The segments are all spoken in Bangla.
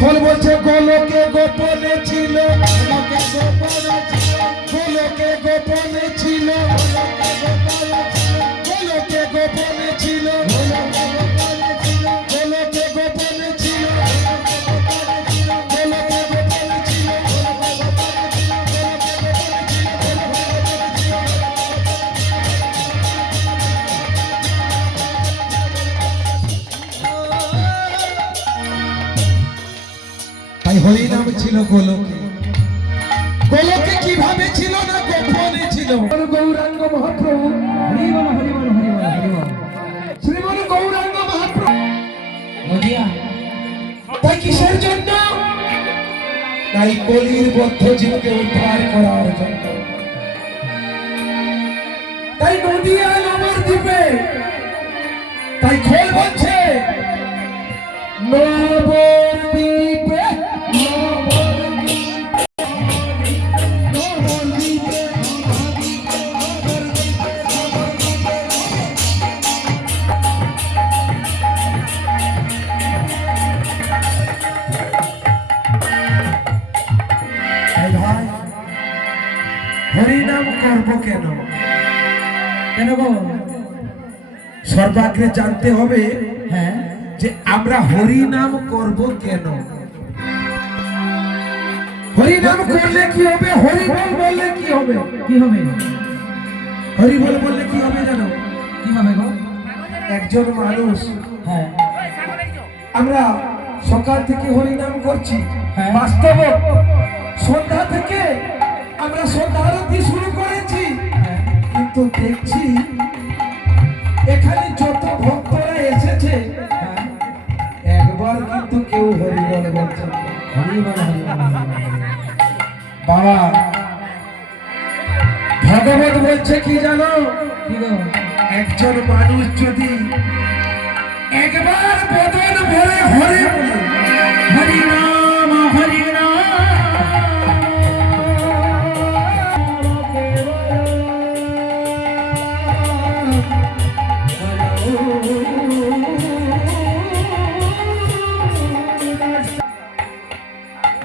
খোল বলছে গোলকে গোপনে ছিল, গোলকে গোপনে ছিল, গোলকে গোপনে ছিল, গোলকে গোপনে ছিল, গোলকে গোপনে ছিল, তাই হরি নাম ছিল গোলকে। গোলকে কিভাবে ছিল না গোপনে ছিল। গৌরাঙ্গ মহাপ্রভু হরিবল হরিবল হরিবল হরিবল শ্রীমন গৌরাঙ্গ মহাপ্রভু তাই কিসের জন্য? তাই কলির বদ্ধ জীবকে উদ্ধার করার জন্য। তাই নদিয়া নবদ্বীপে তাই খোল বলছে নবদ্বীপে হরিনাম করব কেন? কেন গো? সর্বাগ্রে জানতে হবে হ্যাঁ যে আমরা হরিনাম করব কেন। হরিনাম করলে কি হবে? হরিবল বললে কি হবে? কি হবে? হরিবল বললে কি হবে জানো? কি হবে গো? একজন মানুষ হ্যাঁ আমরা সকাল থেকে হরিনাম করছি, বাস্তবে সন্ধ্যা থেকে আমরা সন্ধ্যা আরতি শুরু করেছি, কিন্তু দেখছি এখানে যত ভক্তরা এসেছে একবার কিন্তু কেউ হরিবল বলছে বাবা। ভগবান বলছে কি জানো? একজন মানুষ যদি একবার বদন ভরে হরে বলে হরিনাম হরিনাম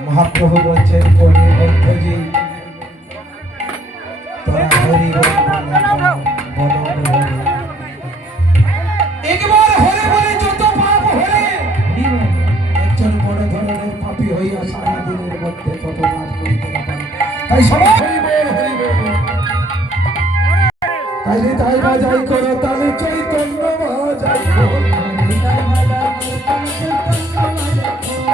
মহাপ্রভু বলছেন কলির ভক্তজি তোরা হরি একবার হরে বলে যত পাপ হরে একজন বড় ধরনের পাপী হইয়া সারা দিনের মধ্যে তত পাপ করিতে না পারে। তাই সবাই হরি বল হরি বল। তাইলে তাই বাজাই করো তালে চৈতন্য বাজাই করো, তাই বাজাই করো তালে চৈতন্য বাজাই করো,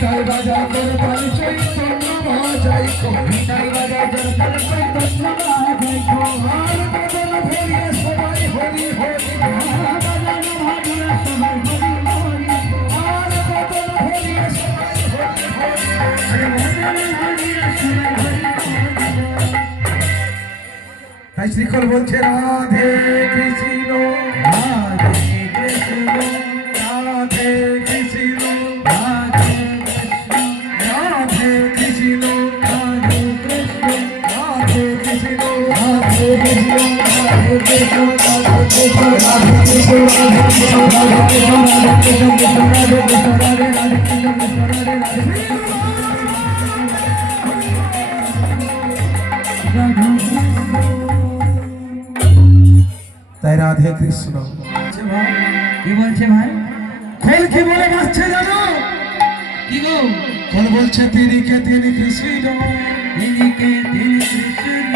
তাই বাজাই করো তালে চৈতন্য বাজাই করো। আর বদন ভরিয়ে সবাই হরি হরি, আর বদন ভরিয়ে সবাই হরি হরি, আর বদন ভরিয়ে সবাই হরি হরি, আর বদন ভরিয়ে সবাই হরি হরি। তাই শ্রীখল বলছে রাধে কৃষ্ণ রাধে কৃষ্ণ রাধে কৃষ্ণ রাধে কৃষ্ণ রাধে কৃষ্ণ রাধে কৃষ্ণ রাধে কৃষ্ণ রাধে কৃষ্ণ রাধে কৃষ্ণ রাধে কৃষ্ণ রাধে কৃষ্ণ রাধে কৃষ্ণ রাধে কৃষ্ণ রাধে কৃষ্ণ রাধে রাধে কৃষ্ণ কৃষ্ণ রাধে রাধে তাই রাধে কৃষ্ণ। কি বলছে ভাই? খোল কি বলে বাজছে জানো? কি গো? খোল বলছে তিনিকে তিনি কৃষ্ণ, তিনিকে তিনি কৃষ্ণ।